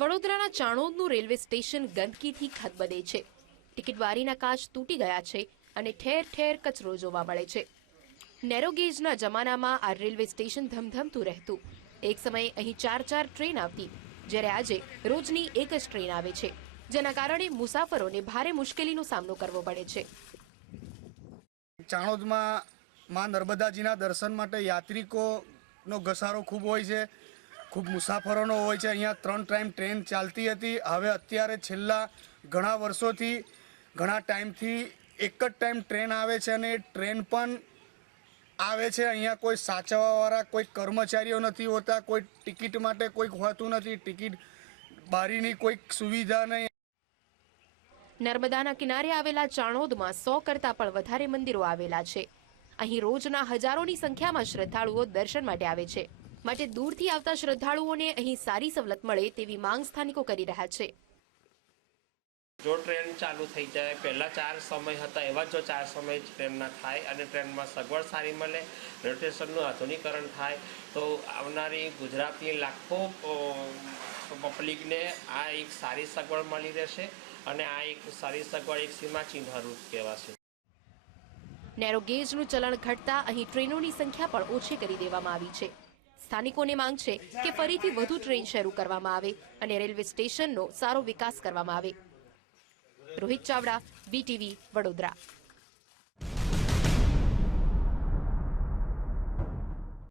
વડોદરાના ચાણોદનું railway station ગંદકીથી ખતબદે છે. Ticket બારીના કાચ તૂટી ગયા છે અને ઠેર ઠેર કચરો જોવા મળે છે. નેરોગેજના જમાનામાં આ રેલવે સ્ટેશન ધમધમતું રહેતું. એક સમયે અહીં ચાર ચાર ટ્રેન આવતી, જ્યારે આજે રોજની એક જ ટ્રેન આવે છે, જેના કારણે મુસાફરોને ભારે મુશ્કેલીનો સામનો કરવો પડે છે. ચાણોદમાં માં નર્મદાજીના દર્શન માટે યાત્રિકોનો ઘસારો ખૂબ હોય છે. ખૂબ મુસાફરોનો હોય છે. અહીંયા ત્રણ ટાઈમ ટ્રેન ચાલતી હતી. હવે અત્યારે છેલ્લા ઘણા વર્ષોથી, ઘણા ટાઈમથી એક જ ટાઈમ ટ્રેન આવે છે અને ટ્રેન પણ આવે છે. અહીંયા કોઈ સાચવવાવાળા, કોઈ કર્મચારીઓ નથી હોતા, કોઈ ટિકિટ માટે કોઈક હોતું નથી, ટિકિટ બારીની કોઈક સુવિધા નહીં. નર્મદાના કિનારે આવેલા ચાણોદમાં સો કરતા પણ વધારે મંદિરો આવેલા છે. અહીં રોજના હજારોની સંખ્યામાં શ્રદ્ધાળુઓ દર્શન માટે આવે છે. માટે દૂરથી આવતા શ્રદ્ધાળુઓને અહીં સારી સવલત મળે તેવી માંગ સ્થાનિકો કરી રહ્યા છે. જો ટ્રેન ચાલુ થઈ જાય પહેલાં ચાર સમય હતા એવા જો ચાર સમય ટ્રેનના થાય અને ટ્રેનમાં સગવડ સારી મળે રેલવે સ્ટેશનનું આધુનિકરણ થાય તો આવનારી ગુજરાતની લાખો પબ્લિકને આ એક સારી સગવડ મળી રહેશે અને આ એક સારી સગવડ એક સીમાચિહ્નરૂપ કહેવાશે. નેરો ગેજનું ચલણ ઘટતા અહીં ટ્રેનોની સંખ્યા પણ ઓછી કરી દેવામાં આવી છે. સ્થાનિકોને માંગ છે કે ફરીથી વધુ ટ્રેન શરૂ કરવામાં આવે અને રેલવે સ્ટેશનનો સારો વિકાસ કરવામાં આવે. રોહિત ચાવડા બીટીવી વડોદરા.